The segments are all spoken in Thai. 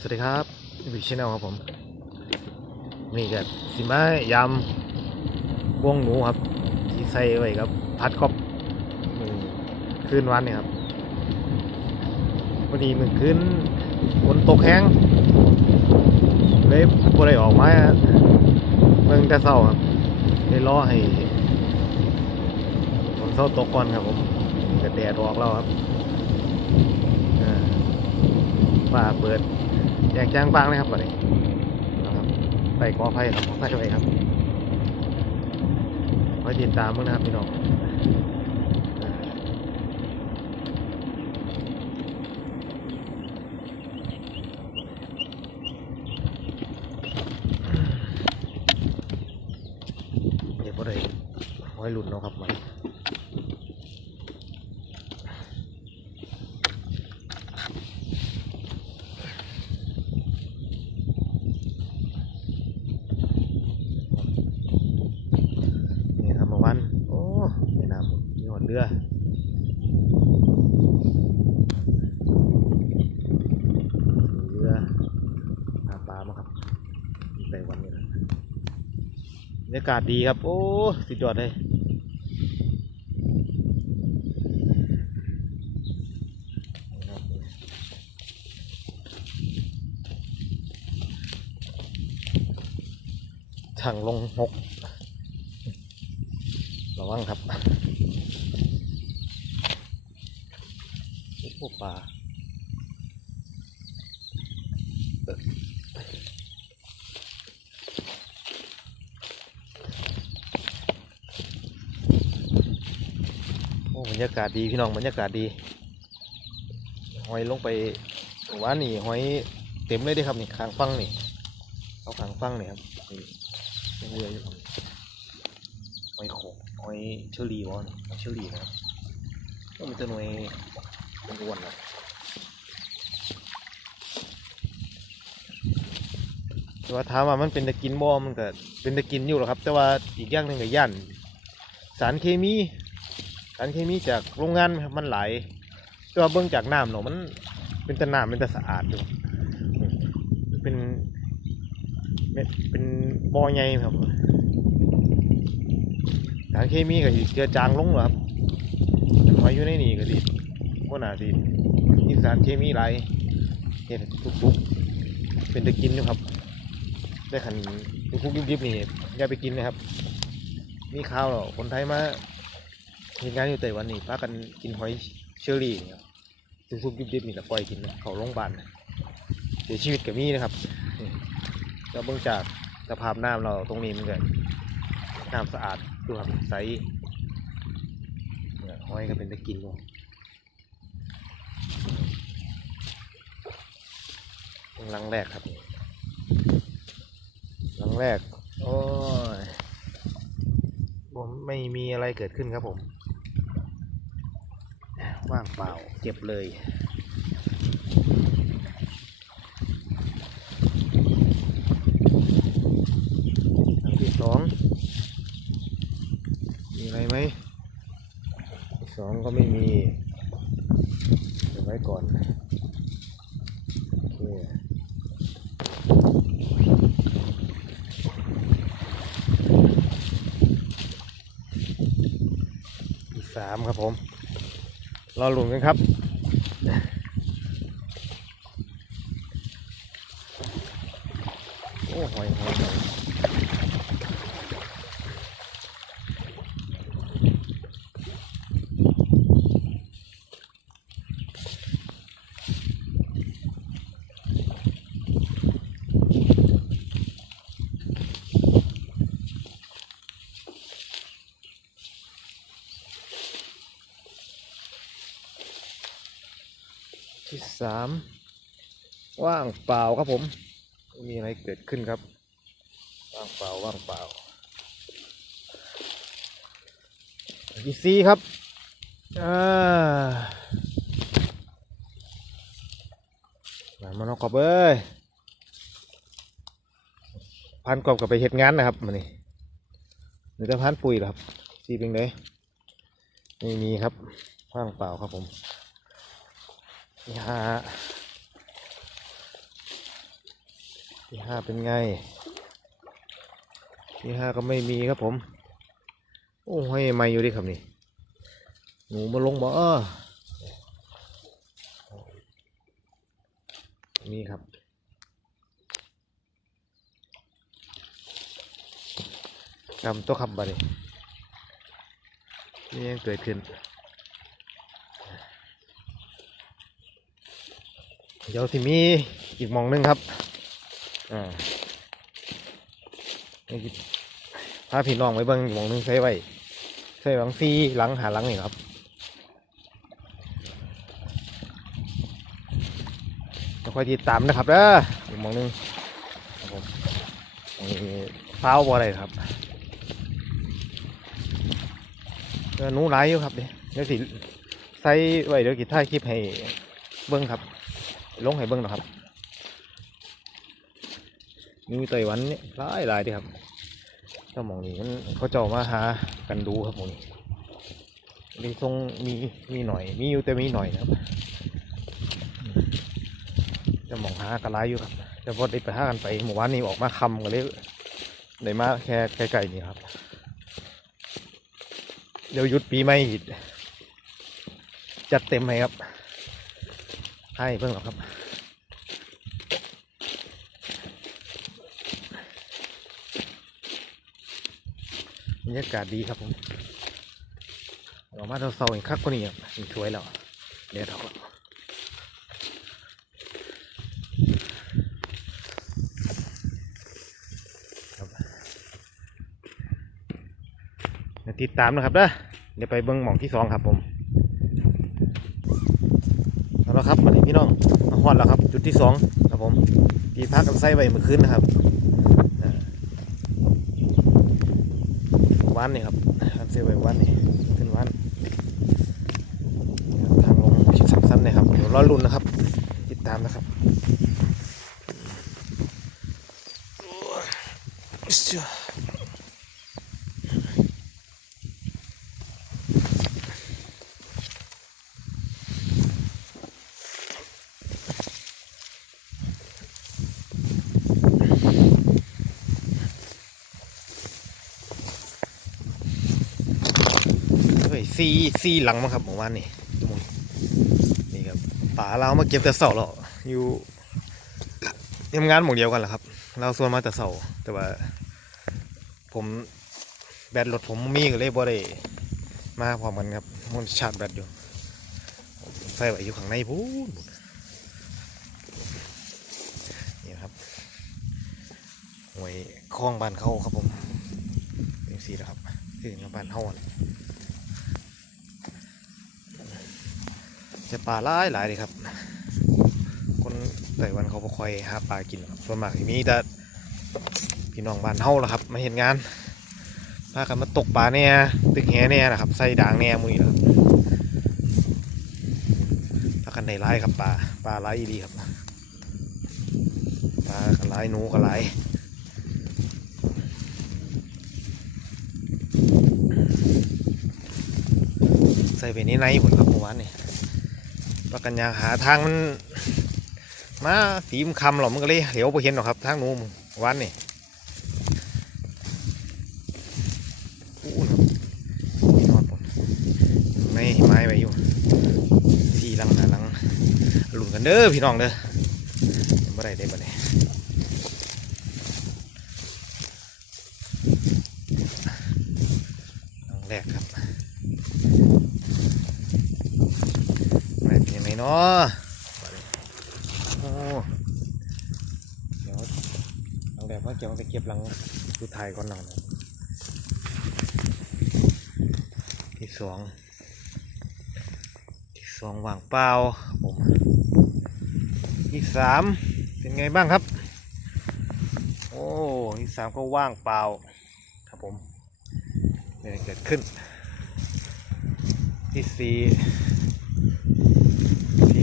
สวัสดีครับวิชแนลครับผม นี่ก็สิมายำวงหนูครับที่ใส่ไว้ครับพัดกบมือคืนวันนี่ครับพอดีมือคืนฝนตกแห้งเลยบ่ได้ออกมาเมืองแต่เศร้าครับเลยรอให้ฝนเศร้าตกก่อนครับผมแต่แดดออกแล้วครับอ่าเปิด แจงจ้างบ้างเลยครับวันนี้นะครับไปขออภัยครับขออภัยไว้ครับคอยติดตามมึงนะครับพี่น้องเดี๋ยวพอได้ไว้หลุนเนาะครับมันครับเมาวัน โอ้ในน้ำมีหอดเรือเรือหาปลามาครับไปวันนี้นะบ รยากาศดีครับ โอ้สุดยอดเลยทางลงหกระวังครับพวกปลาเอ่อโอ้บ รรยากาศดีพี่น้องบรรยากาศดีหอยลงไปว่านี่หอยเต็มเลยด้ครับนี่คางฟังนี่เอาคางฟังนี่ครับนี่ยังเรืออยู่หอยโขงหอยเชอรี่วะนี่เชอรี่นะครับก็มีแต่หน่วยเป็นอ้วนๆนะแต่ว่าถามว่ามันเป็นตะกินบ่มันก็เป็นตะกินอยู่หรอกครับ แต่ว่าอีกอย่างหนึ่งก็ย่านสารเคมี สารเคมีจากโรงงานมันไหลต่ว่าเบื้องจากน้ำเนาะมัน เป็นแต่น้ำเป็นแต่สะอาดอยู่เป็นเป็นบ่อใหญ่ครับสารเคมีก็สิเจือจางลงหรอครับแต่หอยู่ในนี่ก็ดีว่าน่าดีมีสารเคมีไหลเห็ดทุกๆเป็นตะกินอยู่ครับได้ขันทุกๆดิบๆนี่อย่าไปกินนะครับ มีข้าวหรอคนไทยมา เห็นงานอยู่ไต้หวันนี่พากันกินหอยเชอรี่นี่ครับทุกๆดิบๆนี่ก็ปล่อยกินเขาโรงพยาบาลนเสียชีวิตกับมีนะครับนี่ก็เบื้องจากสภาพน้ำเราตรงนี้มันก็น้ำสะอาดดูครับใสเนี่ยหอยก็เป็นตะกินอยู่หลังแรกครับหลังแรก โอ้ยผมไม่มีอะไรเกิดขึ้นครับผม ว่างเปล่าเก็บเลย หลังที่สอง มีอะไรไหมที่สองก็ไม่มีเดี๋ยวไว้ก่อนโอเคที่สามครับผม รอหลุมกันครับ โอ้หอยหอยหอยที่ สามว่างเปล่าครับผมไม่มีอะไรเกิดขึ้นครับ ว่างเปล่าว่างเปล่าที่สี่ครับอ่ามานองกอบเอ้ยพันกอบกับไปเฮ็ดงานนะครับมันนี่หรือจะพันปุ๋ยหรอครับสีเป็นไงไม่มีครับว่างเปล่าครับผม นี่ฮะที่ห้าเป็นไงที่ห้าก็ไม่มีครับผม โอ้ให้ไม่อยู่ดิครับนี่หนูมาลงบ่อนี่ครับกำตัวขับบ่นี่นี่ยังเกิดขึ้น เดี๋ยวที่มีอีกมองหนึงครับอ่าพาพี่น้องไว้เบิ่งอีกมองหนึงใส่ไว้ใส่หลังซีหลังหาหลังนี่ครับจะค่อยติดตามนะครับเด้ออีกมองหนึงครับผมนี่ฟ้าบ่อะไรครับเออหนูหลายอยู่ครับเดี๋ยวสิใส่ไว้เดี๋ยวกิถ่ายคลิปให้เบิ่งครับ ลงให้เบิ่งนะครับมีไต้หวันเนี่ยหลายหลายดีครับเจ้าหมองนี้มันเขาเจ้ามาหากันดูครับหมองนี้มีทรงมีมีหน่อย มีอยู่แต่มีหน่อยนะครับจ้าหมองหากันหลายอยู่ครับแต่พอได้ไปหากันไปหมู่บ้านนี้ออกมาคำกันเลยได้มาแค่ใกล้ๆนี่ครับ เดี๋ยวยุดปีใหม่จัดเต็มให้ครับ ให้เพิ่งหรอครับ บรรยากาศดีครับผมออกมาเราเศร้าๆอีกคักกว่านี้ครับสวยแล้ว เดี๋ยวเราก็ครับเดี๋ยวติดตามนะครับเด้อเดี๋ยวไปเบิ้งหม่องที่สองครับผม แล้วครับวันนี้พี่น้องหอดแล้วครับ จุดที่สองครับผมที่พักกันไส้ไว้เมื่อคืนนะครับวันนี่ครับกันไส้ไว้วันนี่ขึ้นวันทางลงชิดสั้นๆนะครับเดี๋ยวรอรุ่นนะครับ ติดตามนะครับโอ้ยเจ้าเฮ้ย ซีซีหลังมั้งครับเมื่อวานนี่ดูมึงนี่ครับป่าเรามาเก็บแต่เสาแล้วอยู่ทำงานหมองเดียวกันแหละครับ เราส่วนมาแต่เสาแต่ว่า ผมแบตรถผมมีก็เลยบ่ได้มาพร้อมกันครับมันชาร์จแบตอยู่ใส่ไว้อยู่ข้างในพูนนี่ครับหวยคลองบ้านเขาครับผมเป็นสีนะครับคือบ้านเขาน่ะ จะปลาหลายหลายเลยครับ คนไต้หวันเขาบ่ค่อยหาปลากินครับส่วนมากสิมีแต่พี่น้องบ้านเฮาละครับ มาเห็นงานพากันมาตกปลาเนี่ยตึกแหเนี่ยนะครับใส่ด่างเนี่ยมือนี้นะครับพากันในไล่ครับปลาปลาไล่ดีครับปลากันไล่หนูกันไล่ใส่ไปในในหมดครับเมื่อวานนี่ ปลากันยางหาทางมัน มาสีมคำหรอกมันก็เลยเหลียวไปเห็นหรอกครับ ทางนู้นวันนี่อู้หูนอนผมไม่ไม้ไว้อยู่สี่หลังหาหลังหลุนกันเด้อพี่น้องเด้อยังบ่ได้ได้บ่ได้หลังแรกครับแรก เนาะโอ้เดี๋ยวหลังแบบว่าเกี่ยวจะเก็บหลังดูไทายก่อนหน่อยนะที่สองที่สองว่างเปล่าผมที่สามเป็นไงบ้างครับ โอ้ที่สามก็ว่างเปล่าครับผมเนี่เกิดขึ้นที่สี่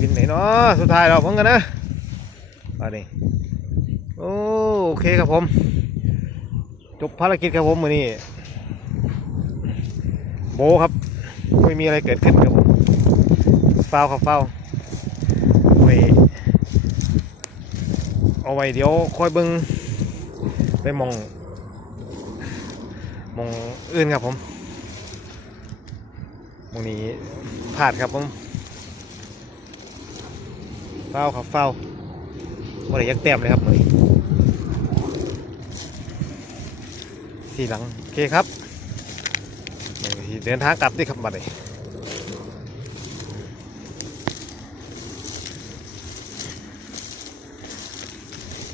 สี่เป็นไหนเนาะสุดท้ายเราเพิ่งกันนะมาดิโอโอเคครับผม จบภารกิจครับผมมือนี้โบครับ ไม่มีอะไรเกิดขึ้นครับผมฟาครับฟาวไปเอาไว้เดี๋ยวค่อยเบิ่งไปมองมองอื่นครับผมมองนี้พลาดครับผม เฝ้าครับเฝ้าวบ่ได้ยักแต้มเลยครับมือนสี่หลังโอเคครับเดินทางกลับดิครับบัดนี้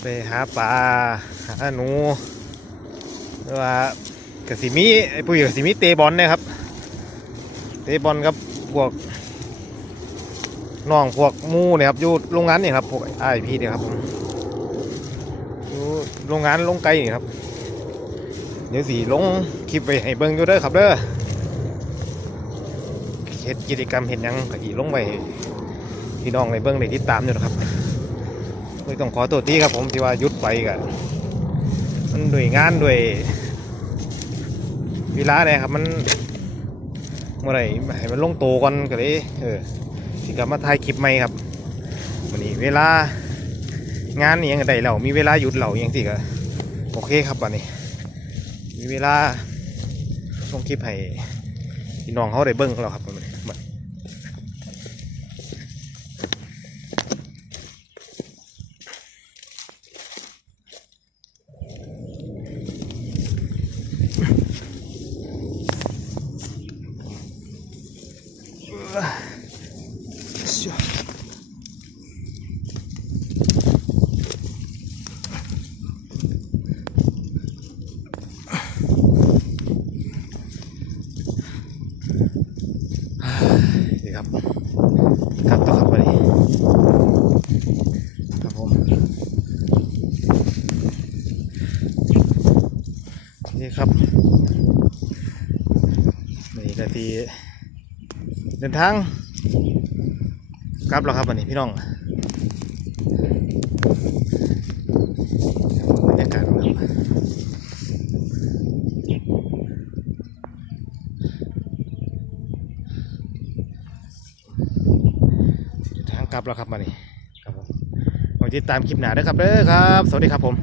ไปหาปลาหาหนูหรือว่ากสิมีไอ้ปุ้ยกสิมีเตะบอลนะครับ เตะบอลครับพวก น้องพวกมูเนี่ยครับอยู่โรงงานนี่ครับพวกไอพีเนี่ยครับผมอยู่โรงงานลงไกลนี่ครับ เดี๋ยวสีลงคลิปไปให้เบิ่งอยู่เด้อครับเด้อเฮ็ดกิจกรรมเห็นยังก็อีลงไปพี่น้องในเบิ่งในติดตามอยู่นะครับไม่ต้องขอตัวที่ครับผมที่ว่ายุดไปกันมันด้วยงานด้วยเวลาเนี่ยครับมันเมื่อไหร่ให้มันลงโตก่อนก็เลยเออ สิกลับมาถ่ายคลิปใหม่ครับวันนี้เวลางานนี่ยังได้เรามีเวลาหยุดเรายังสิก็โอเคครับวันนี้ มีเวลาลงคลิปให้พี่น้องเขาได้เบิ้งเราครับ ครับครับต่อครับวันนี้ครับผมนี่ครับนี่ก็ทีเดินทางกลับแล้วครับวันนี้พี่น้องบรรยากาศครับ ทาง กลับแล้วครับมานี่ครับผมติดตามคลิปหนาด้วยครับเด้อครับ สวัสดีครับผม